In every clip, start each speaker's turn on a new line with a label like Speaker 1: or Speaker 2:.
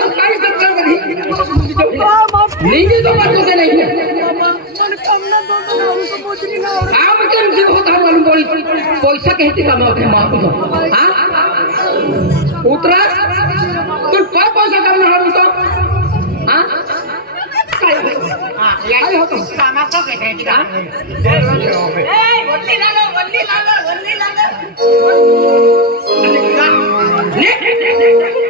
Speaker 1: नहीं नहीं होता पैसा कहते उतरा तू कौ पैसा कर रहा हूं तो हां यही हो तुम सामा को कहते हैं जरा ए बोलली ला लो बोलली ला लो बोलली ला लो ले ले ले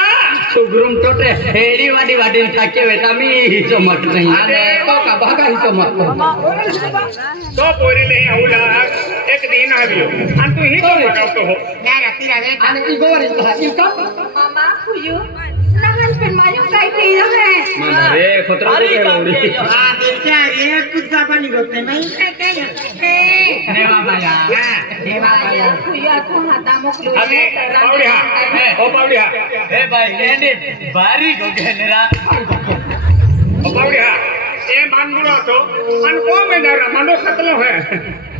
Speaker 1: ગુરુમ તો તે હેરી વાડી વાડી થાકે બેટા મી હિસો મત નહીં આ તો કા ભાગા હિસો મત
Speaker 2: તો પોરી લે આવલા એક દિન આવ્યો અન તું હિસો મગાવતો હો
Speaker 1: ના રાતી રાવે અને ઈ ગોર ઈ તો હા ઈ કા
Speaker 3: મામા કુયો એ
Speaker 2: માનગુડો હતો અને કોણ મેદાર માનો ખતલો હોય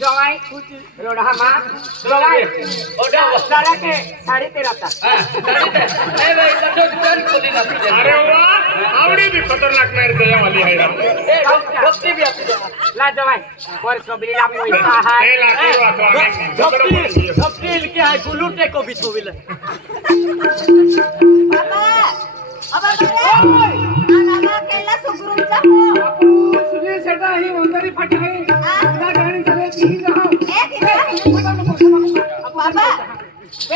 Speaker 1: জগাই কুচি রড়া মা জগাই ওডা সারাকে সারিতে রাতা সারিতে এই ভাই তো চল কোদি না
Speaker 2: আরে ওরা আউড়ি ভি খতরনাক মার দে আমালি হাই রাম
Speaker 1: এ ভক্তি ভি আছে লা জগাই পর ছবি লাম ওই সাহা
Speaker 2: এ লা কি বাত
Speaker 1: ভক্তি ভক্তি লিখে হাই গুলুটে কবি ছবি লে
Speaker 3: বাবা আবা বাবা আ লাগা কেলা সুগুরু চাপো
Speaker 1: সুগুরু সেটা হি মন্দরি ফাটাই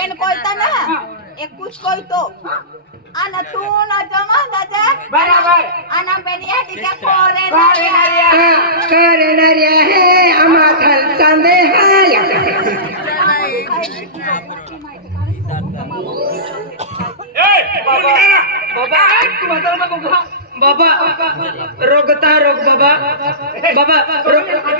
Speaker 3: Ken koi tana? Ekus koi to? Ana tu na jama da ja? Barabar. Ana beni ya di ja kore
Speaker 1: na ya? Kore na ya he? Ama kal sande ha ya? baba. Baba, Baba, baba. Baba,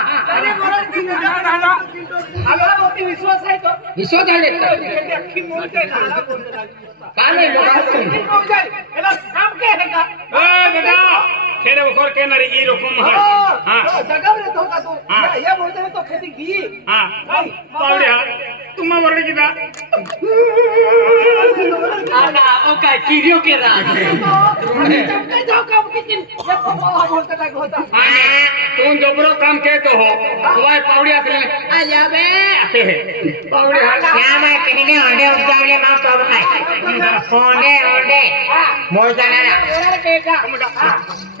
Speaker 1: বিশ্বাস আছে তো বিশ্বাস আছে কি মুখে না কাল মই কাম কে হেগা
Speaker 2: এ বেটা খেলে বকর কে না এই রকম হয়
Speaker 1: হ্যাঁ জাগাবরে তো কা তো হ্যাঁ ইয়া বলতে তো খেতে কি
Speaker 2: হ্যাঁ পাউড়ে হ্যাঁ তুমা বলে কি না
Speaker 1: না ও কা কি রিও কে রা তুমি চুপকে যাও কাম কি দিন এ বাবা বলতে লাগ হতা হ্যাঁ তুমি জবরো কাম কে তো হো তোয়াই পাউড়ে আছে আ যাবে পাউড়ে হ্যাঁ না না কেনে কে অন্ডে উঠাবলে মা তো হয় অন্ডে অন্ডে মই জানা না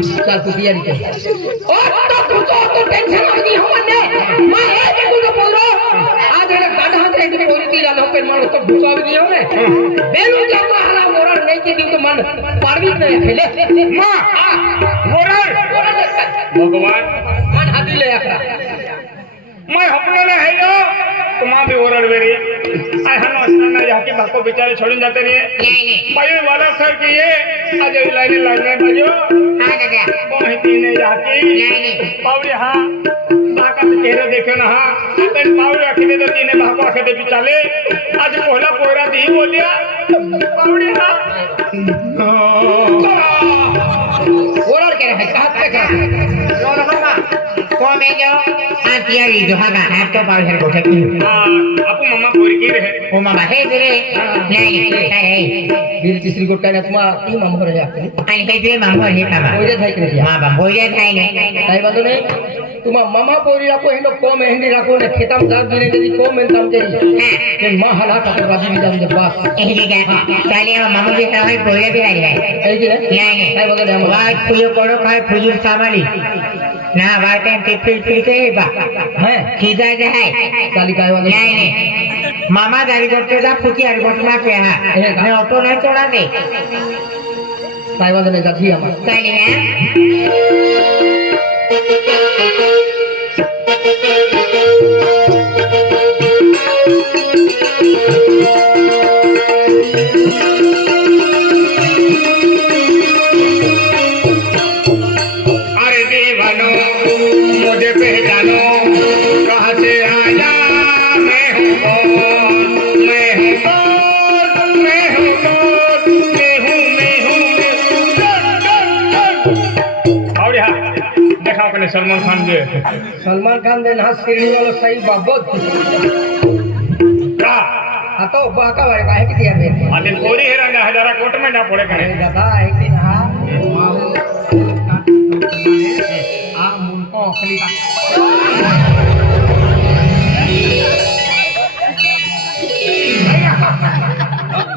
Speaker 1: ચાલ તું પીએ કે ઓ તો તું તો તો ટેન્શન આવી હો મને મા એ કે તું બોલો આ જરે ગાડા હતરે ની બોલી તી લા લોકે માણો તો ભૂસો આવી ગયો ને બેલો કે મા હાલા મોરણ ને કે તો મન પાડવી ને ખેલે મા આ
Speaker 2: મોરણ ભગવાન
Speaker 1: હાથી લે આખરા
Speaker 2: મા હપણો ને હૈયો તો મા બી बिचारे छोड़ जाते रहिए नहीं नहीं वाला सर की ये आज लाइन लाइन में बजो हां दादा ओ ने जा की नहीं नहीं पावरी हां बाका से चेहरा देखे ना हां तो अपन पावरी आके ने दती ने बाका आके दे बिचाले आज पहला पोरा दी बोलिया पावरी हां
Speaker 1: बोलर के रहे कहां तक है रो रहा ना कौन है जो मामा तिया ई जोहा का हाथ तो पाल हर गोठे की
Speaker 2: अपु मामा पूरी की रहे
Speaker 1: ओ मामा हे रे नहीं हे वीर तीसरी गोटा ना तुमा ती मामा रे आके आई कई रे मामा हे बाबा होय रे थाई के मां बा होय थाई ने थाई बात ने तुमा मामा पूरी राखो हेनो को मेहंदी राखो ने खेतम जात दिने दे को मेल दम दे के महला का पर बाजी दम बस एही जगह चली हम मामा भी हवे पूरी भी आई है नहीं नहीं थाई बगे दम वाह फुलो पड़ो खाए फुजुर सामाली না বাটেনতে ফিলফিলতে এবা হ্যাঁ খিদা যায় তালিকায় বলে নাই নাই মামা দাড়ি করতে যা ফুকি আর বট না কে হ্যাঁ এ অটো না চড়া নে তাই বলে না জি আমার তাই না Thank you.
Speaker 2: सलमान खान दे
Speaker 1: सलमान खान दे ना सिरी वाला सही बाबत का हां तो बाका वाले काहे की दिया मेरे
Speaker 2: अरे कोरी तो है रंगा हजारा कोर्ट में ना पड़े करे
Speaker 1: दादा एक दिन हां आ मुन को अकली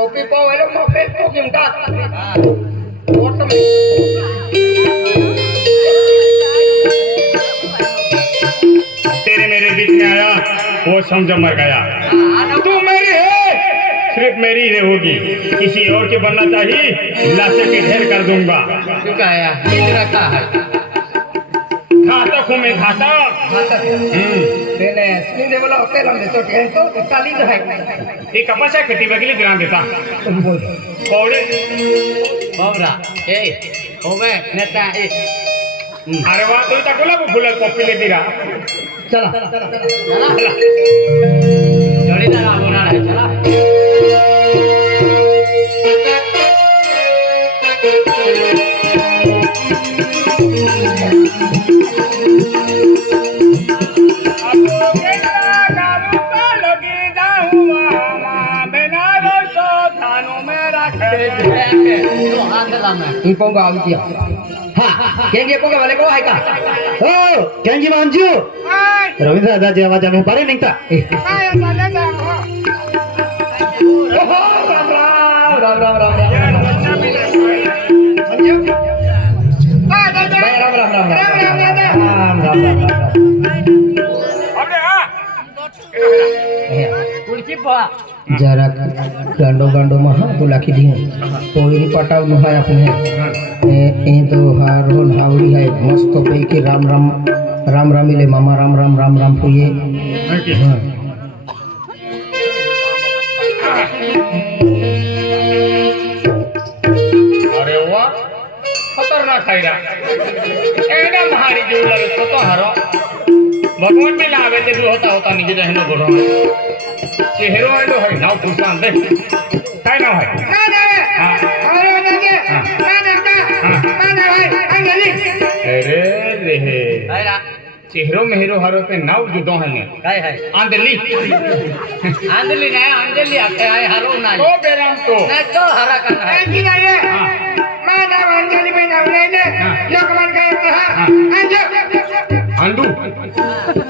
Speaker 1: टोपी पाओ वेलो मो फेसबुक इनका
Speaker 2: तेरे मेरे बीच में आया वो समझ मर गया तू तो मेरी है सिर्फ मेरी ही होगी किसी और के बनना चाहिए लाशें के ढेर कर दूंगा क्यों कहा घातक
Speaker 1: ਬਿਜ਼ਨਸ ਕਿੰਦੇ ਵਾਲਾ ਹੋਟਲ ਅੰਦੇ ਤੋਂ ਟੈਂਟ ਤੋਂ ਟਾਲੀ ਦਿਖਾਈ
Speaker 2: ਇਹ ਕੱਪਾ ਸਾ ਖੱਟੀ ਬਗਲੀ ਗ੍ਰਾਂ ਦੇਤਾ ਕੋੜੇ
Speaker 1: ਬਵਰਾ ਏ ਹੋਵੇ ਨਤਾ ਇਹ
Speaker 2: ਹਰਵਾ ਤੋਂ ਤਾਂ ਗੁਲਾਬ ਫੁੱਲ ਕੋਪੀ ਲੈ ਦਿਰਾ
Speaker 1: ਚਲਾ ਚਲਾ ਚਲਾ ਜੜੀ ਨਾ ਹੋਣਾ ਇਹ ਪੰਗਾ ਆ ਗਿਆ ਹਾਂ ਕਹਿੰਗੇ ਪੰਗਾ ਵਾਲੇ ਕੋ ਹੈਗਾ ਓ ਕਹਿੰਗੇ ਮਾਂਜੂ ਹਾਂ ਰਵੀ ਦਾ ਦਾ ਜਵਾਜ ਮੈਂ ਪਰੇ ਨਹੀਂ ਤਾ ਹਾਂ ਕੁਲਕੀ ਪਾ जरा गांडो गांडो महा तो लाखी दी पोई पटाव न हाय अपने ए ए तो हार हो हावड़ी है हाँ। मस्त पे के राम राम राम राम मिले मामा राम राम राम राम पुए हाँ।
Speaker 2: अरे वाह खतरनाक है रा एना महारी जोला तो तो हारो भगवान में लावे ते भी होता होता नहीं जे हेलो करो हेरो आलो है नाव पुसान ना दे काय हाँ। हाँ। नाव है
Speaker 1: काय नाव है अरे बाजे काय देता काय हाँ। नाव है आ गली
Speaker 2: अरे रे हे अरे चेहरो मेहरो हरो पे नाव जो दो है काय है ली। ली।
Speaker 1: आंदली आंदली ना आंदली आके आए हरो ना
Speaker 2: तो बेराम तो
Speaker 1: ना तो हरा का है की ना ये मैं ना आंदली में नाव लेने लोग मन कहता
Speaker 2: है आंदू आंदू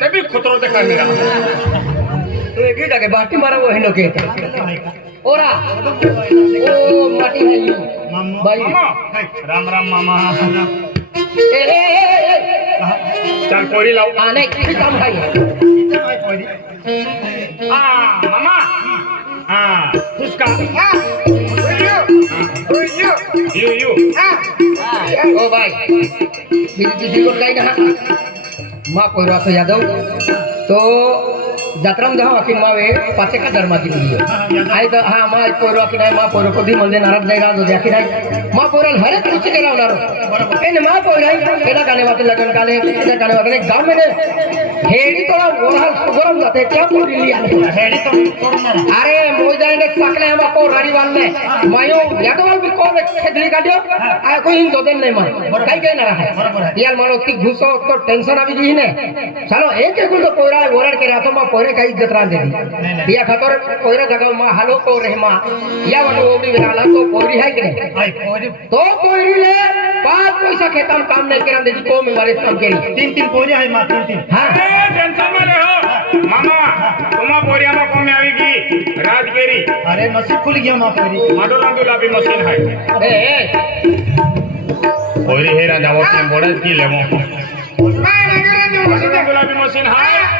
Speaker 2: तभी खुतरों तक कर मिला
Speaker 1: तो एक ही जगह बाटी मारा वो ही लोग कहते ओरा ओ माटी भाई मामू
Speaker 2: भाई राम राम मामा
Speaker 1: ए
Speaker 2: चल कोरी लाओ
Speaker 1: आ नहीं किसान भाई किसान भाई
Speaker 2: कोरी आ मामा हाँ खुशका हाँ यू यू हाँ
Speaker 1: ओ भाई बिजी बिजी कर गई ना मा पोहिरवास यादव तो जात्राम दहा वाकिन मा वे पाचे का धर्माची मुली आहे हा मा पोहिरवाकिन आहे मा पोहिरव कधी म्हणजे नाराज नाही राज होते की नाही మా పోరల్ హరిత ముచ్చకేలా ఉన్నారు ఎన్న మా పోరై ఎలా కాలే వాత లగన కాలే ఎలా కాలే వాత లగన గామనే హేడి తో ఓహల్ సుగరం దతే క్యా పూరి లియా హేడి తో తోడన అరే మోయదాయనే సకల మా పో రడి వాల్లే మయో యాదవల్ బి కో ఖెదలి గాడియో ఆ కోయిన్ దొదన్ నై మా కై కై నరా హై ఇయల్ మనో తి ఘుసో తో టెన్షన్ అవి జీ నే చలో ఏక కుల్ తో పోరై ఓరడ కే రాతో మా పోరే కై ఇజ్జత్ రాం దేని ఇయా ఖతర్ కోయరా జగ మా హలో కో రహమా ఇయా వడో ఓబి విరాల కో పోరి హై కరే హై పోరి तो कोई रूल पांच पैसा खेता हम काम नहीं करा देती को में मारे काम के, के तीन तीन पोरिया है मां तीन तीन
Speaker 2: हां ए टेंशन हा। में रहो मामा तुम्हारा पोरिया में कम में आवी की राजगिरी
Speaker 1: अरे मसी खुल गया मां पोरी
Speaker 2: माडो लांदो लाबी मशीन है ए ए पोरी हेरा दावत में बड़ा की लेमो
Speaker 1: मां
Speaker 2: नगर में मशीन है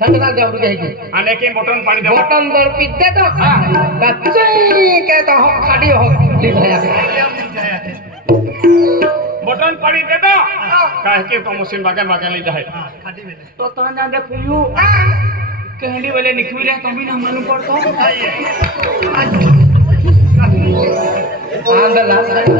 Speaker 1: સતના દેવ રુગે કે
Speaker 2: અને કે બટન પાડી દે
Speaker 1: બટન દર પિતે તો કચ્ચે કે તો હો ખાડી હો લી ભયા
Speaker 2: બટન પાડી દે તો કહે કે તો મશીન બાગે બાગે લઈ જાય
Speaker 1: તો તો ના દે ફુયુ કહેલી વલે નિખવી લે તમે ના મનુ પડતો આંદલા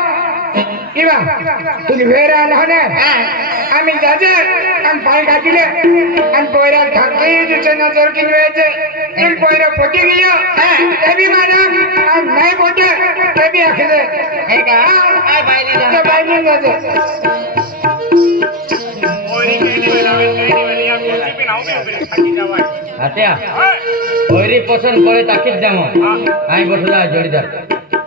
Speaker 1: ইবা তুমি ভেরে আল হনে আমি যাজে আম পাল কাটিলে আম পয়রা থাকি যেছে নজর কি হয়েছে এই পয়রা পটি গিয়ো এবি মানা আম নাই বটে এবি আখেলে এগা আই বাইলি যা আই বাইলি যাজে হাতিয়া ওইরি পছন্দ করে তাকিব যেমন আমি বসলা জড়িদার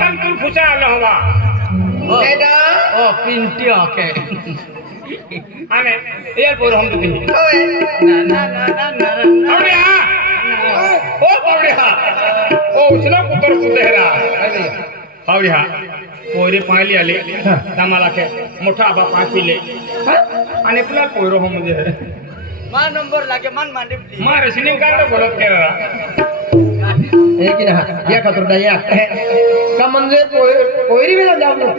Speaker 2: ছন্তুর ফুসা আলো হবা
Speaker 1: এটা ও পিন্টি ওকে আনে এর পর হম দিন
Speaker 2: ও পাবড়িহা ও উছলা পুত্র পুতেরা পাবড়িহা কইরে পাইলি আলে তামা রাখে মোঠা বা পাছিলে আনে পুলা কইরো হম দে
Speaker 1: মা নম্বর লাগে মান মান্ডে মা রে সিনিং কাটো বলত কেরা ഏകിനാ ഇയാ കത്രണ്ട ഇയാ കമന്ദേ പോയി പോയിരി വേണ്ട